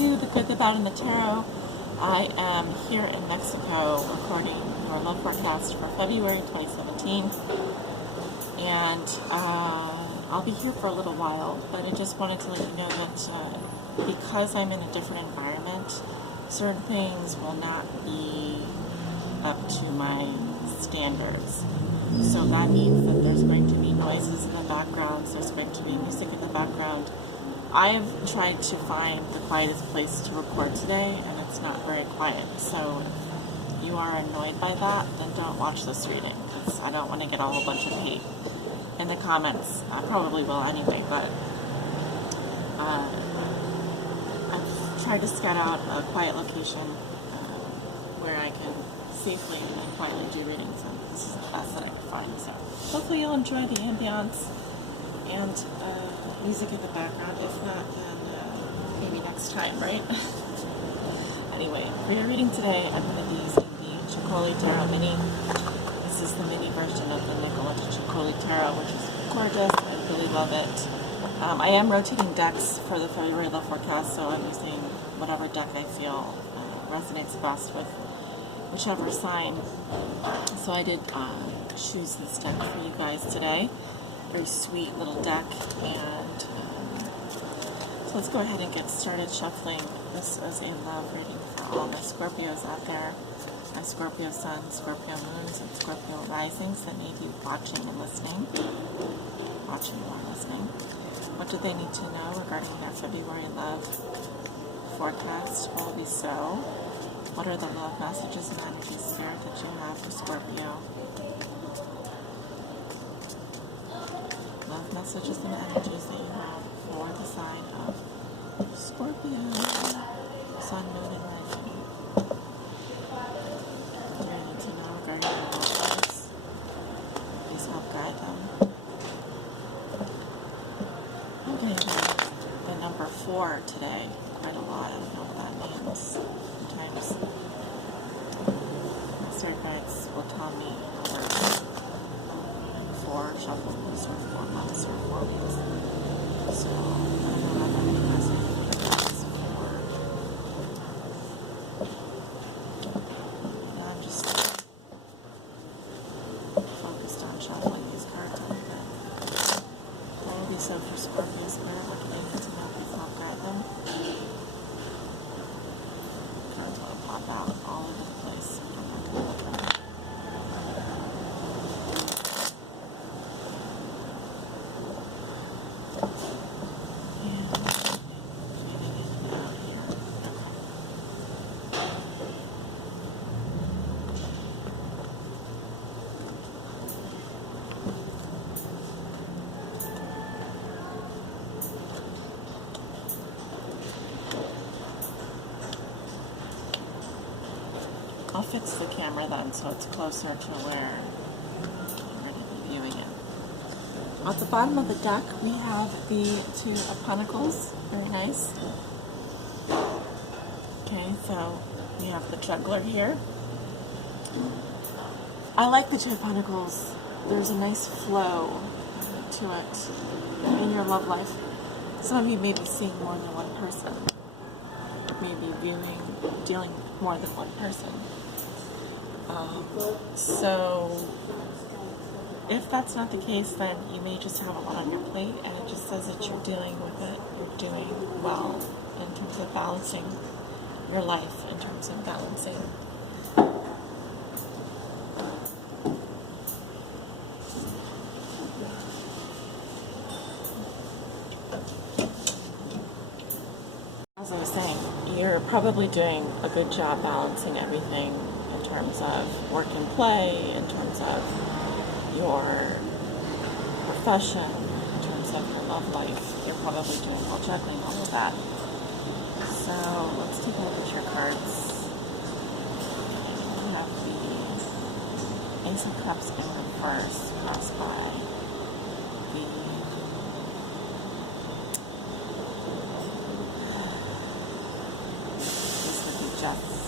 to The Good, the Bad, and the Tarot. I am here in Mexico recording your love forecast for February 2017. And I'll be here for a little while, but I just wanted to let you know that because I'm in a different environment, certain things will not be up to my standards. So that means that there's going to be noises in the background, there's going to be music in the background. I have tried to find the quietest place to record today, and it's not very quiet. So if you are annoyed by that, then don't watch this reading, because I don't want to get a whole bunch of hate in the comments. I probably will anyway, but I've tried to scout out a quiet location where I can safely and quietly do readings, and this is the best that I could find. So hopefully you'll enjoy the ambiance and music in the background. If not, then maybe next time, right? Anyway, for your reading today, I'm going to be using the Chocoli Tarot Mini. This is the mini version of the Nicoletta Chocoli Tarot, which is gorgeous. I really love it. I am rotating decks for the February love forecast, so I'm using whatever deck I feel resonates best with whichever sign. So I did choose this deck for you guys today. Very sweet little deck, and so let's go ahead and get started shuffling. This is a love reading for all my Scorpios out there, my Scorpio Suns, Scorpio Moons, and Scorpio Risings that may be watching and listening. Watching or listening. What do they need to know regarding their February love forecast? Will be so. What are the love messages and energy spirit that you have for Scorpio? Love messages and energies that you have for the sign of Scorpio. Sun, Moon, and Rising. What do you need to know regarding their love lives? Please help guide them. I'm getting the number 4 today quite a lot. I don't know what that means. Sometimes my spirit guides will tell me numbers 4 shuffle moves or 4 months or 4 weeks. So I don't know how many messages for. And I'm just focused on shuffling these cards a little bit. What will be so for Scorpio Spirit? What do they need to know? Please help guide them. Cards will pop out all over the place. I'll fix the camera then so it's closer to where I'm ready to be viewing it. At the bottom of the deck, we have the 2 of Pentacles. Very nice. Okay, so we have the Juggler here. I like the 2 of Pentacles. There's a nice flow to it in your love life. Some of you may be seeing more than one person. Maybe dealing with more than one person. So if that's not the case, then you may just have a lot on your plate, and it just says that you're dealing with it. You're doing well in terms of balancing your life, in terms of balancing as I was saying, you're probably doing a good job balancing everything in terms of work and play, in terms of your profession, in terms of your love life. You're probably doing well juggling all of that. So let's take a look at your cards. We have the Ace of Cups in reverse, crossed by the Ace would be Justice.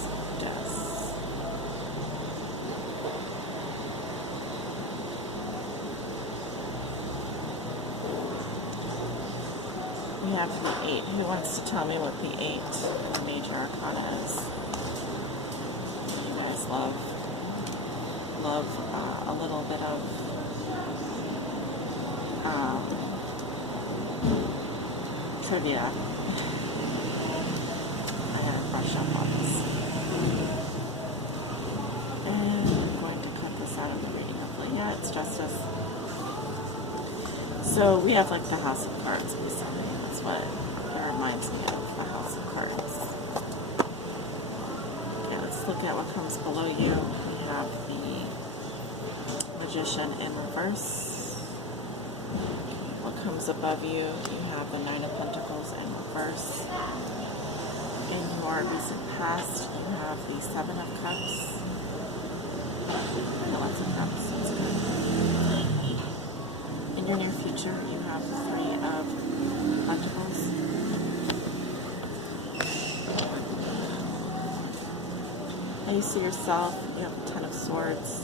We have the 8. Who wants to tell me what the 8 in the major arcana is? You guys love a little bit of trivia. I gotta brush up on this. And I'm going to cut this out of the reading, hopefully. Yeah, it's justice. So we have like the House of Cards recently. That's what it reminds me of, the House of Cards. Okay, let's look at what comes below you. We have the Magician in reverse. What comes above you? You have the Nine of Pentacles in reverse. In your recent past, you have the Seven of Cups. No, lots of cups. That's good. In your near future, you have the Three of Pentacles. How you see yourself, you have the Ten of Swords.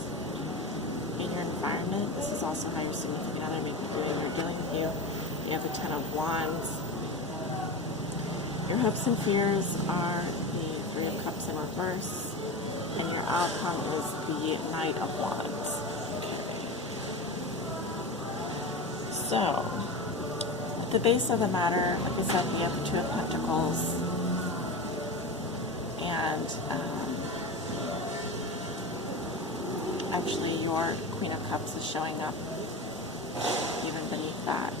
In your environment, this is also how your significant other may be doing or dealing with you. You have the Ten of Wands. Your hopes and fears are the Three of Cups in reverse. And your outcome is the Knight of Wands. So, at the base of the matter, like I said, we have the Two of Pentacles, and actually your Queen of Cups is showing up even beneath that.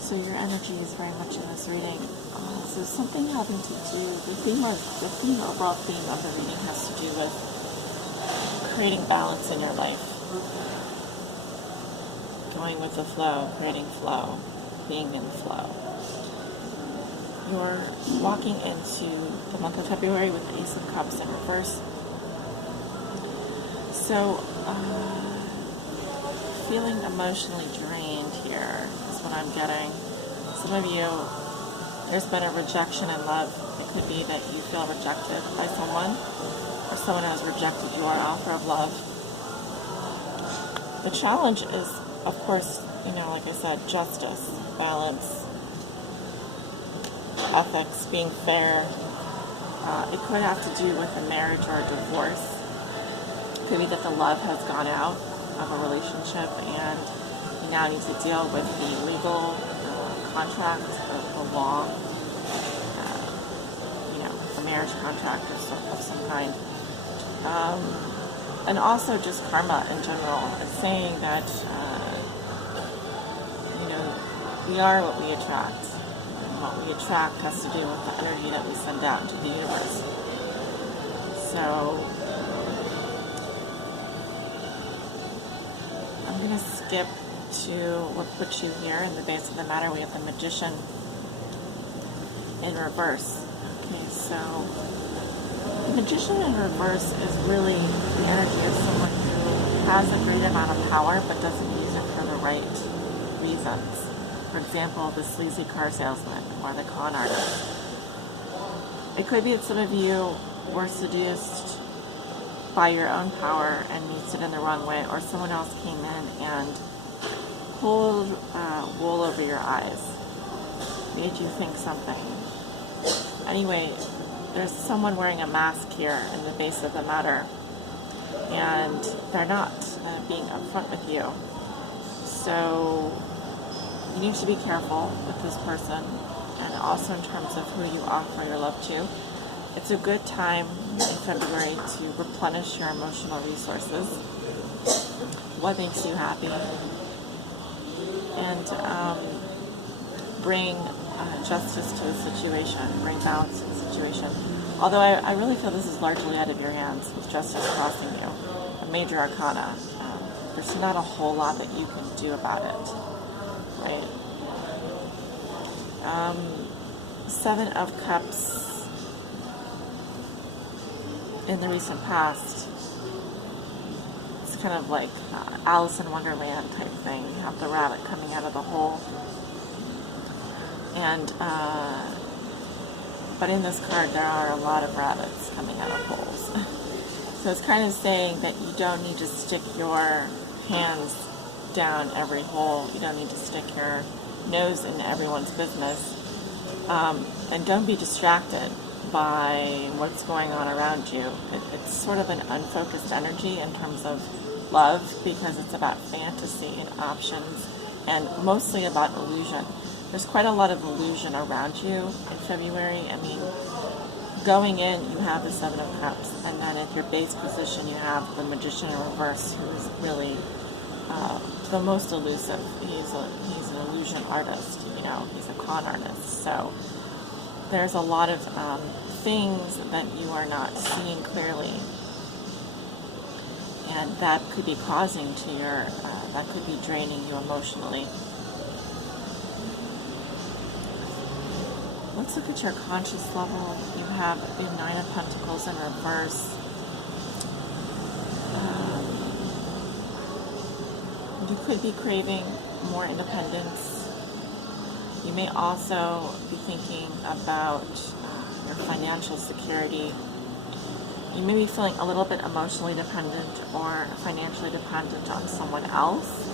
So your energy is very much in this reading. So something having to do, the overall theme of the reading has to do with creating balance in your life. Going with the flow, creating flow, being in flow. You're walking into the month of February with the Ace of Cups in reverse. So, feeling emotionally drained here is what I'm getting. Some of you, there's been a rejection in love. It could be that you feel rejected by someone, or someone has rejected your offer of love. The challenge is, of course, like I said, justice, balance, ethics, being fair. It could have to do with a marriage or a divorce. It could be that the love has gone out of a relationship and you now need to deal with the legal contract, the law, a marriage contract of some kind. And also just karma in general. It's saying that, we are what we attract. And what we attract has to do with the energy that we send out into the universe. So, I'm going to skip to what puts you here in the base of the matter. We have the Magician in reverse. Okay, so the Magician in reverse is really the energy of someone who has a great amount of power but doesn't use it for the right reasons. For example, the sleazy car salesman or the con artist. It could be that some of you were seduced by your own power and used it in the wrong way, or someone else came in and pulled wool over your eyes, made you think something. Anyway, there's someone wearing a mask here in the base of the matter, and they're not being upfront with you. So you need to be careful with this person, and also in terms of who you offer your love to. It's a good time in February to replenish your emotional resources. What makes you happy? And bring justice to the situation, bring balance to the situation. Although I really feel this is largely out of your hands with justice crossing you. A major arcana. There's not a whole lot that you can do about it. Right? Seven of Cups in the recent past. It's kind of like Alice in Wonderland type thing. You have the rabbit coming out of the hole. And, but in this card there are a lot of rabbits coming out of holes. So it's kind of saying that you don't need to stick your hands down every hole. You don't need to stick your nose in everyone's business. And don't be distracted by what's going on around you. It's sort of an unfocused energy in terms of love, because it's about fantasy and options and mostly about illusion. There's quite a lot of illusion around you in February. I mean, going in, you have the Seven of Cups, and then at your base position, you have the Magician in reverse, who is really the most elusive. He's an illusion artist, you know, he's a con artist. So there's a lot of things that you are not seeing clearly, and that could be causing to your, that could be draining you emotionally. Let's look at your conscious level. You have the Nine of Pentacles in reverse. You could be craving more independence. You may also be thinking about your financial security. You may be feeling a little bit emotionally dependent or financially dependent on someone else.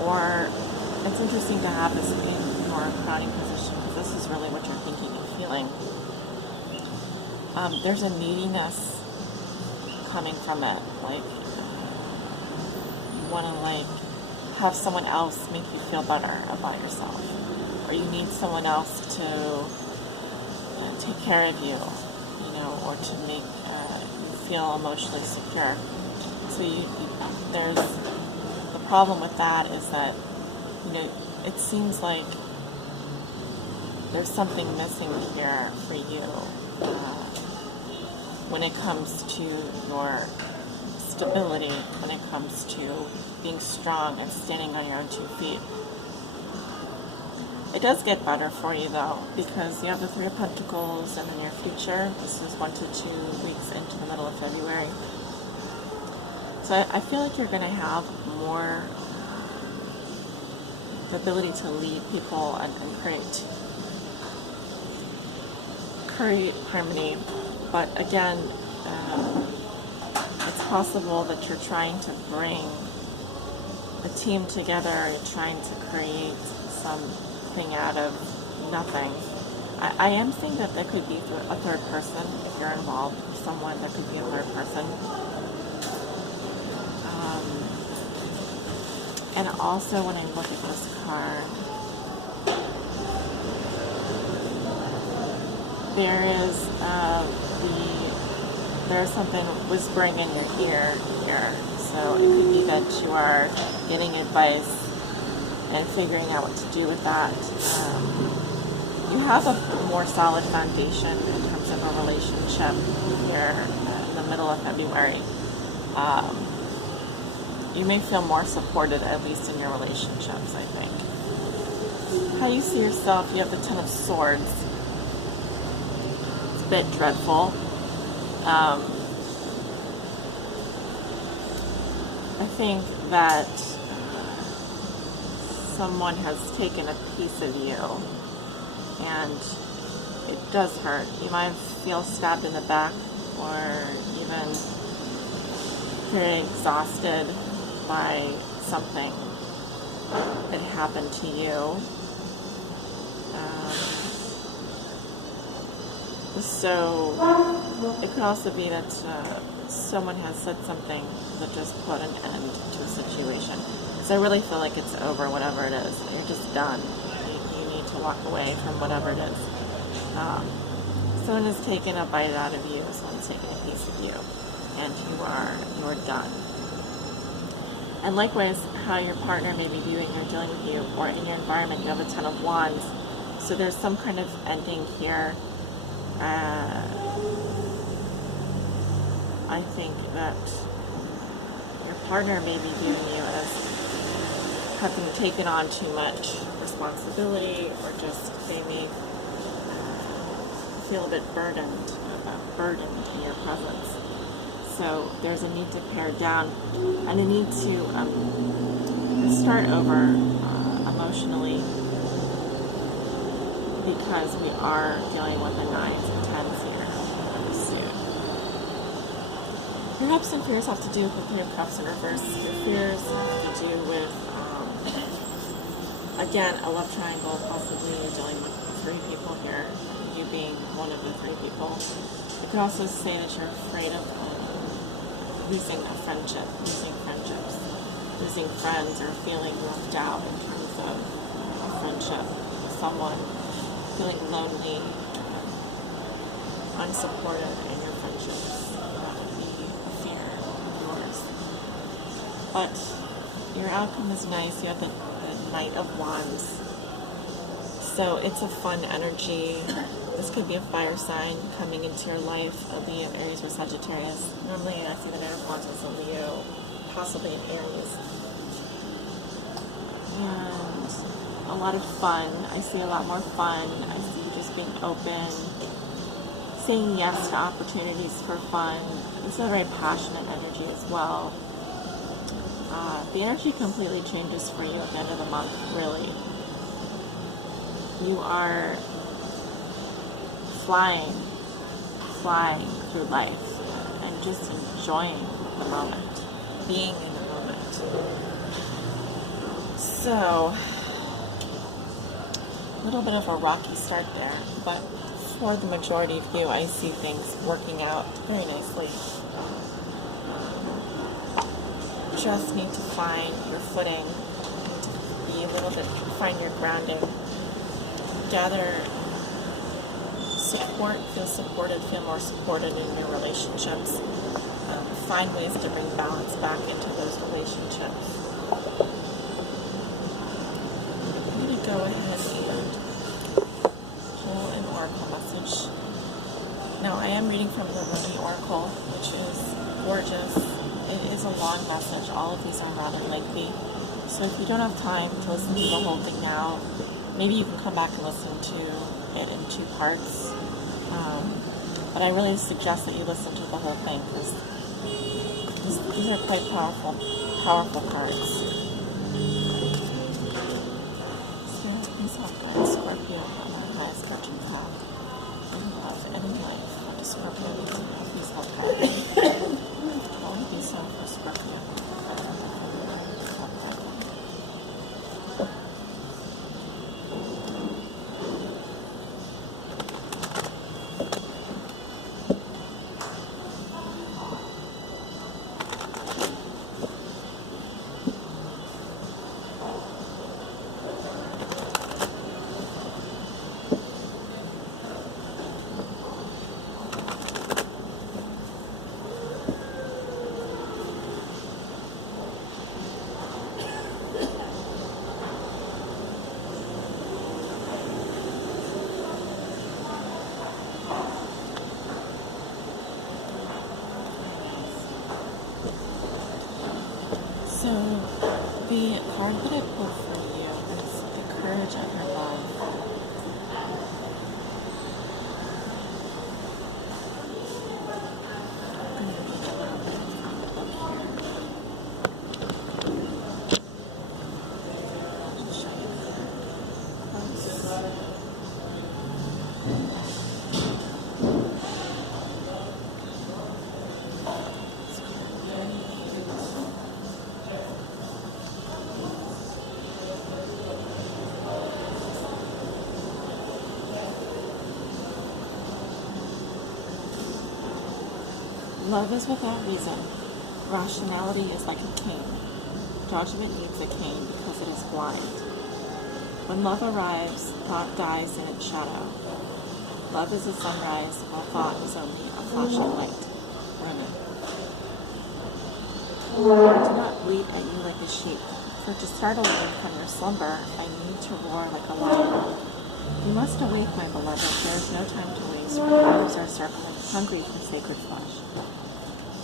Or it's interesting to have this in your crowning position, because this is really what you're thinking and feeling. There's a neediness coming from it. Like, you want to have someone else make you feel better about yourself, or you need someone else to take care of you, you know, or to make you feel emotionally secure. So there's the problem with that is that, you know, it seems like there's something missing here for you when it comes to your stability, when it comes to being strong and standing on your own 2 feet. It does get better for you though, because you have the Three of Pentacles and then your future. This is 1 to 2 weeks into the middle of February. So I feel like you're going to have more the ability to lead people and create harmony. But again, it's possible that you're trying to bring a team together, you're trying to create something out of nothing. I am seeing that there could be a third person if you're involved with someone. That could be a third person. And also when I look at this card, there's something whispering in your ear here. So it could be that you are getting advice and figuring out what to do with that. You have a more solid foundation in terms of a relationship here in the middle of February. You may feel more supported, at least in your relationships, I think. How you see yourself, you have the Ten of Swords. It's a bit dreadful. I think that someone has taken a piece of you, and it does hurt. You might feel stabbed in the back, or even very exhausted by something that happened to you. So it could also be that someone has said something that just put an end to a situation. So I really feel like it's over, whatever it is. You're just done. You need to walk away from whatever it is. Someone has taken a bite out of you. Someone's taken a piece of you, and you're done. And likewise, how your partner may be viewing or dealing with you, or in your environment, you have a Ten of Wands. So there's some kind of ending here. I think that your partner may be viewing you as having taken on too much responsibility, or just they may feel a bit burdened in your presence. So there's a need to pare down and a need to start over emotionally, because we are dealing with the 9s and 10s here pretty soon. Your hopes and fears have to do with your cups in reverse. Your fears have to do with, again, a love triangle, possibly you're dealing with 3 people here, you being one of the 3 people. You could also say that you're afraid of losing a friendship, losing friendships, losing friends, or feeling left out in terms of a friendship with someone, feeling lonely, unsupported in your friendships. That would be a fear of yours. But your outcome is nice. You have the Knight of Wands. So it's a fun energy. This could be a fire sign coming into your life, a Leo, Aries, or Sagittarius. Normally I see the Knight of Wands as a Leo, possibly an Aries. And a lot of fun. I see a lot more fun. I see you just being open, saying yes to opportunities for fun. This is a very passionate energy as well. The energy completely changes for you at the end of the month, really. You are flying through life and just enjoying the moment, being in the moment. So, a little bit of a rocky start there, but for the majority of you, I see things working out very nicely. Just need to find your footing, be a little bit, find your grounding, gather support, feel supported, feel more supported in your relationships, find ways to bring balance back into those relationships. I'm going to go ahead and pull an oracle message. Now, I am reading from the Rumi Oracle, which is gorgeous. It is a long message. All of these are rather lengthy. So if you don't have time to listen to the whole thing now, maybe you can come back and listen to it in 2 parts. But I really suggest that you listen to the whole thing because these are quite powerful cards. So please help guide Scorpio on our highest coaching path in love and in life. What does Scorpio need to know? Please help guide them. What would be so for Scorpio? Help guide them. So, the card that I pulled for you is the Courage of Your Love. I'm going to read a little bit from the book here. I'll just show you the card. Love is without reason. Rationality is like a cane. Judgment needs a cane because it is blind. When love arrives, thought dies in its shadow. Love is a sunrise, while thought is only a flash of light. Rumi. I do not bleat at you like a sheep, for to startle you from your slumber, I need to roar like a lion. You must awake, my beloved. There is no time to waste, for the wolves are circling, hungry for sacred flesh.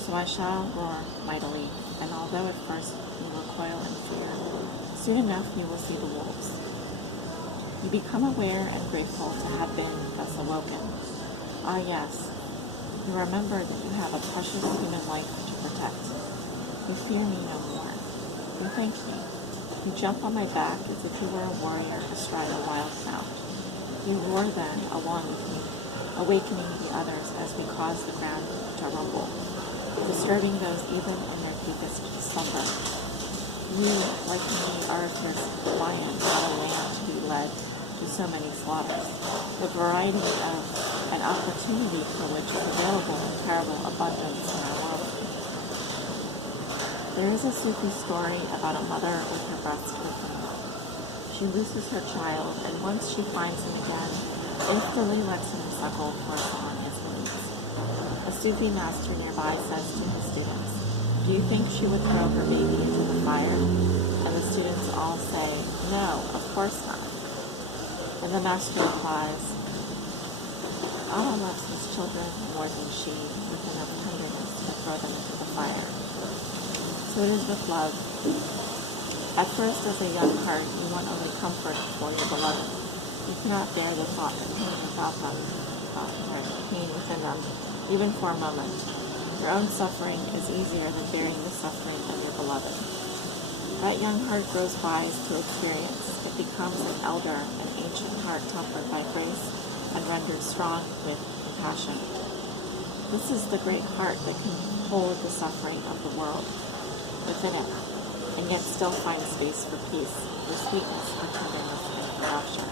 So I shall roar mightily, and although at first you recoil in fear, soon enough you will see the wolves. You become aware and grateful to have been thus awoken. Ah yes, you remember that you have a precious human life to protect. You fear me no more. You thank me. You jump on my back as if you were a warrior astride a wild mount. You roar then along with me, awakening the others as we cause the ground to rumble. disturbing those even in their deepest slumber. You, like me, are this lion, not a lamb to be led to so many slaughters. The variety of an opportunity for which is available in terrible abundance in our world. There is a Sufi story about a mother with her breast open. She loses her child, and once she finds him again, instantly lets him suckle for as long as he needs. A Sufi master nearby says to his students, "Do you think she would throw her baby into the fire?" And the students all say, "No, of course not." And the master replies, "Allah loves his children more than she, with enough tenderness to throw them into the fire." So it is with love. At first, as a young heart, you want only comfort for your beloved. You cannot bear the thought of pain within them, even for a moment. Your own suffering is easier than bearing the suffering of your beloved. That young heart grows wise to experience. It becomes an elder, an ancient heart tempered by grace and rendered strong with compassion. This is the great heart that can hold the suffering of the world within it, and yet still find space for peace, for sweetness, for tenderness, and for rapture.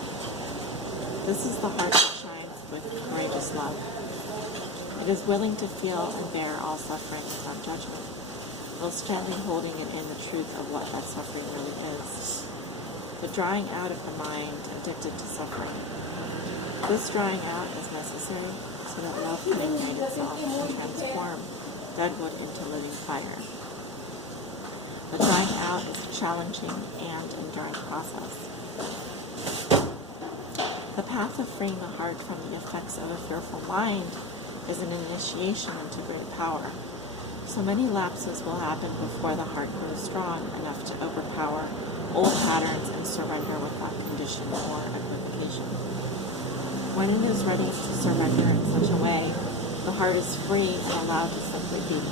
This is the heart that shines with courageous love. It is willing to feel and bear all suffering without judgment, while gently holding it in the truth of what that suffering really is. The drying out of the mind addicted to suffering. This drying out is necessary so that love can ignite itself and transform dead wood into living fire. The drying out is a challenging and enduring process. The path of freeing the heart from the effects of a fearful mind is an initiation into great power. So many lapses will happen before the heart grows strong enough to overpower old patterns and surrender without condition or equivocation. When it is ready to surrender in such a way, the heart is free and allowed to simply be.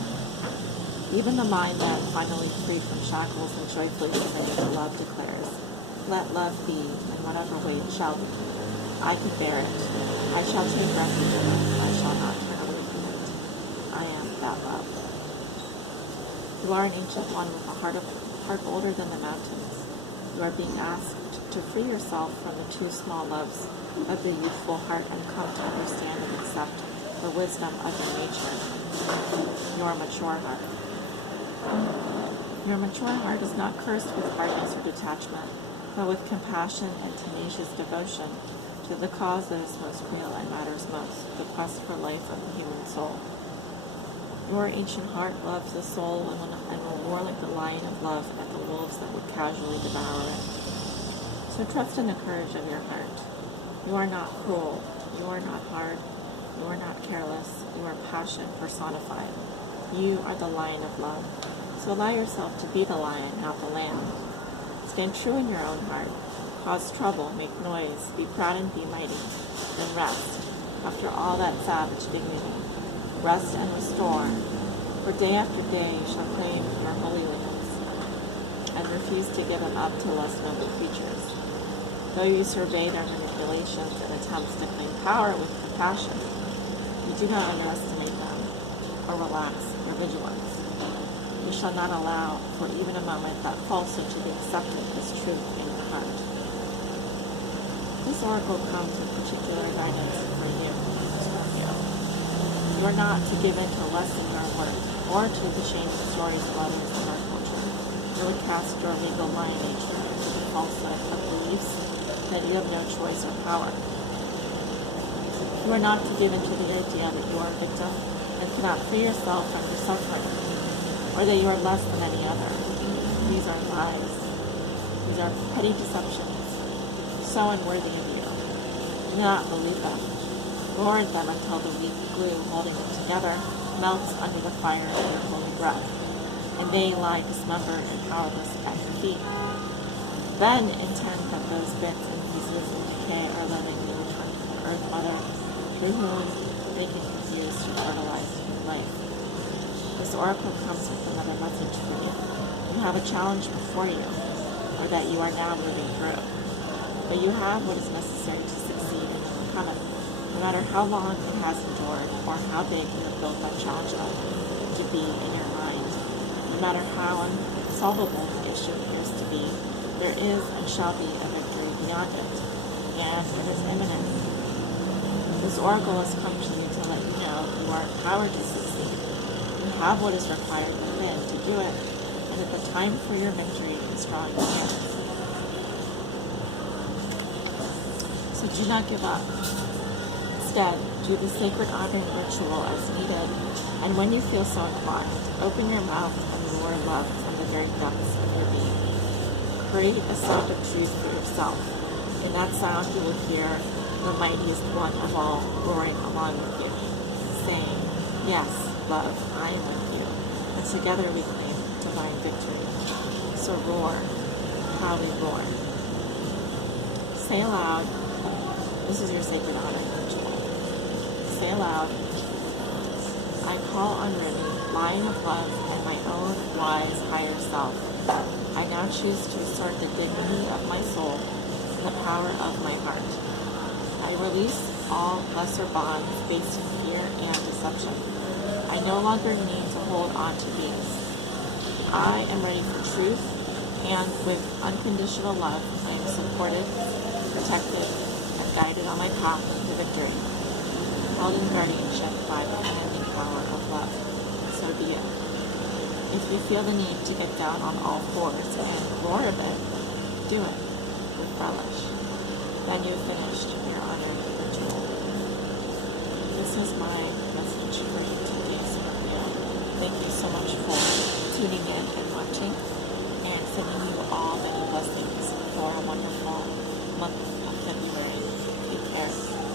Even the mind that, finally freed from shackles and joyfully surrendered to love, declares, "Let love be, in whatever way it shall be. I can bear it. I shall take refuge in it. I shall not turn away from it. I am that love." You are an ancient one with a heart older than the mountains. You are being asked to free yourself from the too small loves of the youthful heart and come to understand and accept the wisdom of your nature, your mature heart. Your mature heart is not cursed with hardness or detachment, but with compassion and tenacious devotion to the cause that is most real and matters most, the quest for life of the human soul. Your ancient heart loves the soul and will roar like the lion of love at the wolves that would casually devour it. So trust in the courage of your heart. You are not cruel. You are not hard. You are not careless. You are passion personified. You are the lion of love. So allow yourself to be the lion, not the lamb. Stand true in your own heart. Cause trouble, make noise, be proud and be mighty. Then rest. After all that savage dignity, rest and restore. For day after day you shall claim your holy lands, and refuse to give them up to less noble creatures. Though you survey their manipulations and attempts to claim power with compassion, you do not underestimate them or relax your vigilance. You shall not allow for even a moment that falsehood to be accepted as truth in your heart. This oracle comes with particular guidance for you, Scorpio. You are not to give in to less than your worth, or to the shameful stories of others in our culture. You would cast your legal lion nature into the falsehood of beliefs that you have no choice or power. You are not to give in to the idea that you are a victim and cannot free yourself from your suffering, or that you are less than any other. These are lies. These are petty deceptions, so unworthy of you. Do not believe them. Lord them until the weak glue holding them together melts under the fire of your holy breath, and they lie dismembered and powerless at your feet. Then intend that those bits and pieces of decay are living in return to the earth mother, through whom they can be used to fertilize your life. This oracle comes with another message for you. You have a challenge before you, or that you are now moving through. But you have what is necessary to succeed in overcome it, no matter how long it has endured or how big you have built that challenge up to be be in your mind. No matter how unsolvable the issue appears to be, there is and shall be a victory beyond it, and it is imminent. This oracle has come to you to let you know you are empowered to succeed. You have what is required within to do it, and that the time for your victory is drawing near. So do not give up. Instead, do the sacred honoring ritual as needed, and when you feel so inclined, open your mouth and roar love from the very depths of your being. Create a sound of truth for yourself. In that sound, you will hear the mightiest one of all roaring along with you, saying, "Yes, love, I am with you," and together we claim divine victory. So roar, how we roar. Say aloud, this is your sacred honor ritual. Say aloud, I call on Rumi, lion of love, and my own wise higher self. I now choose to assert the dignity of my soul and the power of my heart. I release all lesser bonds based in fear and deception. I no longer need to hold on to these. I am ready for truth, and with unconditional love, I am supported, protected, and guided on my path to victory, held in guardianship by the unending power of love. So be it. If you feel the need to get down on all fours and roar a bit, do it with relish. Then you've finished your honor ritual. This is my message for you today, Scorpio. Thank you so much for tuning in and watching, and sending you all many blessings for a wonderful month of February. Take care.